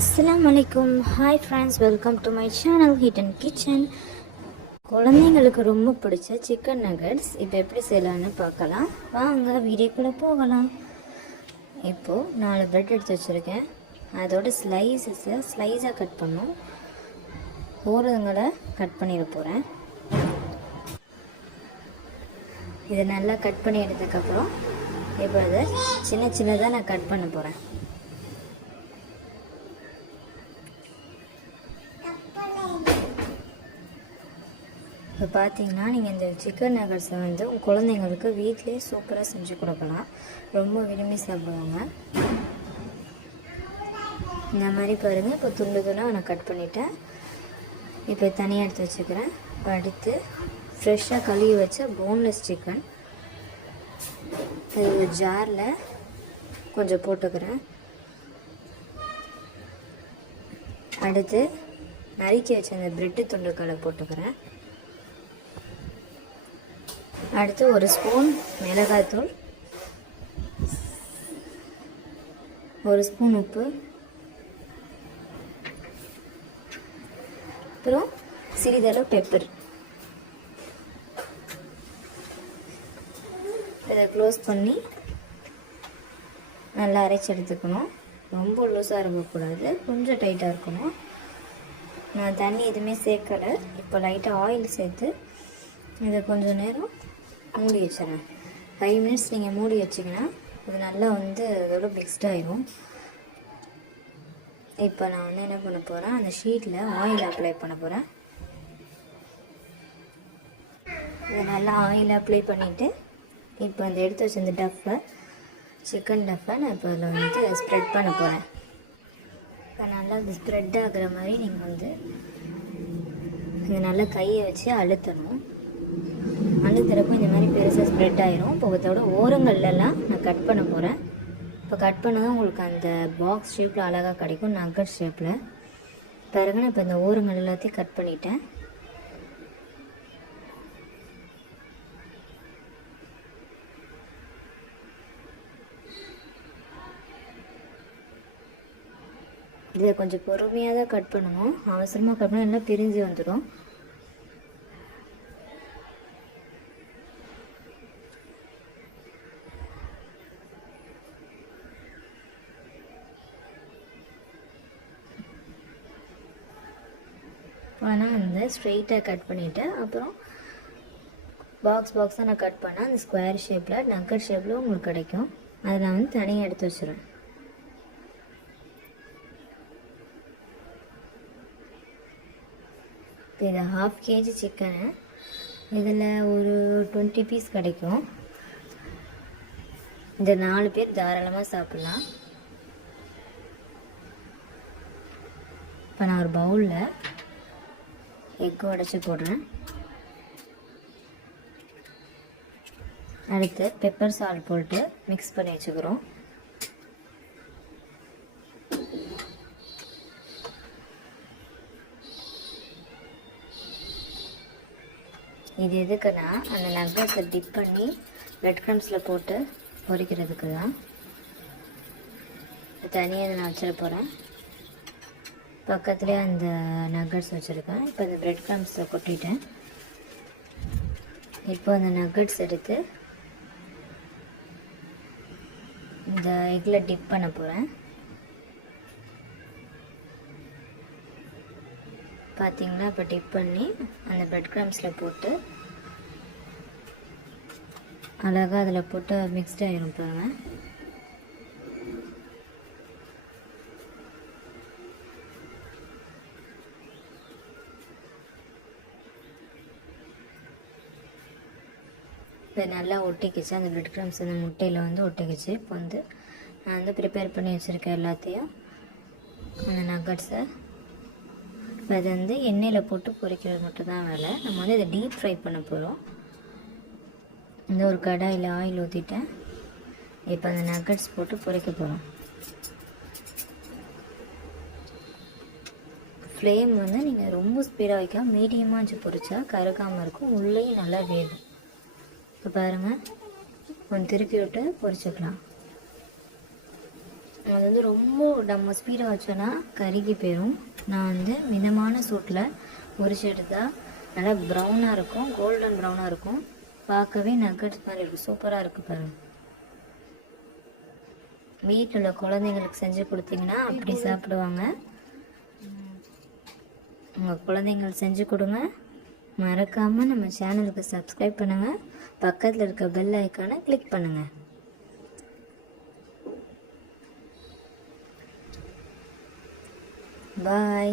அஸ்ஸலாமு அலைக்கும். Hi friends, welcome to my channel hidden kitchen. குழந்தைங்களுக்கு ரொம்ப பிடிச்ச சிக்கன் நகட்ஸ் இப்போ எப்படி செய்யலான்னு பார்க்கலாம். வாங்க வீடியோக்குள்ளே போகலாம். இப்போது 4 பிரெட் எடுத்து வச்சுருக்கேன். அதோட ஸ்லைஸாக கட் பண்ணும். ஓரங்களை கட் பண்ணிட போகிறேன். இதை நல்லா கட் பண்ணி எடுத்ததுக்கப்புறம் இப்போ அதை சின்னதாக நான் கட் பண்ண போகிறேன். இப்போ பார்த்தீங்கன்னா நீங்கள் இந்த சிக்கன் நகட்ஸை உங்கள் குழந்தைங்களுக்கு வீட்டிலே சூப்பராக செஞ்சு கொடுக்கலாம். ரொம்ப விரும்பி சாப்பிடுவாங்க. இந்த மாதிரி பாருங்கள். இப்போ துண்டாக நான் கட் பண்ணிவிட்டேன். இப்போ தனியாக எடுத்து வச்சுக்கிறேன். இப்போ அடுத்து ஃப்ரெஷ்ஷாக கழுவி வச்ச போன்லெஸ் சிக்கன் அது ஒரு ஜாரில் கொஞ்சம் போட்டுக்கிறேன். அடுத்து நறுக்கி வச்ச அந்த பிரெட்டு துண்டுக்களை போட்டுக்கிறேன். அடுத்து ஒரு ஸ்பூன் மிளகாய்த்தூள், ஒரு ஸ்பூன் உப்பு, அப்புறம் சிறிதளவு பெப்பர். இதை க்ளோஸ் பண்ணி நல்லா அரைச்சி எடுத்துக்கணும். ரொம்ப லூஸாக இருக்கக்கூடாது, கொஞ்சம் டைட்டாக இருக்கணும். நான் தண்ணி எதுவுமே சேர்க்கலை. இப்போ லைட்டாக ஆயில் சேர்த்து இதை கொஞ்சம் நேரம் மூடி வச்சிடறேன். 5 மினிட்ஸ் நீங்கள் மூடி வச்சிங்கன்னா இது நல்லா அதோட மிக்ஸ்ட் ஆகிடும். இப்போ நான் என்ன பண்ண போகிறேன், அந்த ஷீட்டில் ஆயில் அப்ளை பண்ண போகிறேன். இதை நல்லா ஆயில் அப்ளை பண்ணிவிட்டு இப்போ அந்த எடுத்து வச்ச இந்த சிக்கன் டஃப்பை நான் இப்போ அதில் ஸ்ப்ரெட் பண்ண போகிறேன். இப்போ நல்லா இது ஸ்ப்ரெட் ஆகிற மாதிரி நீங்கள் இதை நல்லா கையை வச்சு அழுத்தணும். அழுத்துறப்போ இந்த மாதிரி பெருசாக ஸ்ப்ரெட் ஆகிரும். இப்போ அதோட ஓரங்கள்லாம் நான் கட் பண்ண போகிறேன். இப்போ கட் பண்ணதான் உங்களுக்கு அந்த பாக்ஸ் ஷேப்பில் அழகாக கிடைக்கும், நக்கட் ஷேப்பில். பாருங்க, நான் இப்போ இந்த ஓரங்கள் எல்லாத்தையும் கட் பண்ணிட்டேன். இதை கொஞ்சம் பொறுமையாக தான் கட் பண்ணணும். அவசரமாக கட் பண்ணால் எல்லாம் பிரிஞ்சு வந்துடும். ஆனால் அந்த ஸ்ட்ரெயிட்டாக கட் பண்ணிவிட்டேன். அப்புறம் பாக்ஸாக நான் கட் பண்ணேன். அந்த ஸ்கொயர் ஷேப்பில் நக்கட் ஷேப்பில் உங்களுக்கு கிடைக்கும். அதை நான் தனியாக எடுத்து வச்சுருவேன். இப்போ இது 1/2 kg சிக்கனு. இதில் ஒரு 20 பீஸ் கிடைக்கும். இந்த 4 பேர் தாராளமாக சாப்பிட்லாம். இப்போ நான் ஒரு பவுலில் எக்கு உடைச்சி போடுறேன். அடுத்து பெப்பர் சால்ட் போட்டு மிக்ஸ் பண்ணி வச்சுக்கிறோம். இது எதுக்குன்னா அந்த நக்கட்ஸை டிப் பண்ணி பிரெட் க்ரம்ஸில் போட்டு பொரிக்கிறதுக்கு தான். தனியாக நான் வச்சிட போகிறேன். பக்கத்துலேயே அந்த நக்கட்ஸ் வச்சுருக்கேன். இப்போ இந்த பிரெட் க்ரம்ஸில் கொட்டிட்டேன். இப்போ அந்த நக்கட்ஸ் எடுத்து இந்த எக்கில் டிப் பண்ண போகிறேன். பார்த்தீங்களா, இப்போ டிப் பண்ணி அந்த பிரெட் க்ரம்ஸில் போட்டு அழகாக அதில் போட்டு மிக்ஸ்ட் ஆகிரும். பாருங்கள், இப்போ நல்லா ஒட்டிக்கிச்சு. அந்த பிரெட் க்ரம்ஸ் அந்த முட்டையில் ஒட்டிக்கிச்சு. இப்போ நான் ப்ரிப்பேர் பண்ணி வச்சுருக்கேன் எல்லாத்தையும், அந்த நக்கட்ஸை. இப்போ அது எண்ணெயில் போட்டு பொரிக்கிறது மட்டும் தான் வேலை. நம்ம இதை டீப் ஃப்ரை பண்ண போகிறோம். ஒரு கடாயில் ஆயில் ஊற்றிட்டேன். இப்போ அந்த நக்கட்ஸ் போட்டு பொரிக்க போகிறோம். ஃப்ளேம் நீங்கள் ரொம்ப ஸ்பீடாக வைக்காம மீடியமாக வச்சு பொரிச்சா கருகாமல் இருக்கும், உள்ளேயும் நல்லா வேகும். இப்போ பாருங்கள், கொஞ்சம் திருப்பி விட்டு பொரிச்சுக்கலாம். அது வந்து ரொம்ப நம்ம ஸ்பீடாக வச்சோன்னா கருகி போயிடும். நான் வந்து மிதமான சூட்டில் உரிச்சு எடுத்தால் நல்லா ப்ரௌனாக இருக்கும், கோல்டன் ப்ரௌனாக இருக்கும். பார்க்கவே நக்கட்ஸ் மாதிரி இருக்கும். சூப்பராக இருக்குது பாருங்கள். வீட்டில் உள்ள குழந்தைங்களுக்கு செஞ்சு கொடுத்தீங்கன்னா அப்படி சாப்பிடுவாங்க. உங்கள் குழந்தைங்களுக்கு செஞ்சு கொடுங்க. மறக்காமல் நம்ம சேனலுக்கு சப்ஸ்கிரைப் பண்ணுங்கள். பக்கத்தில் இருக்க பெல் ஐக்கானை கிளிக் பண்ணுங்கள். பாய்.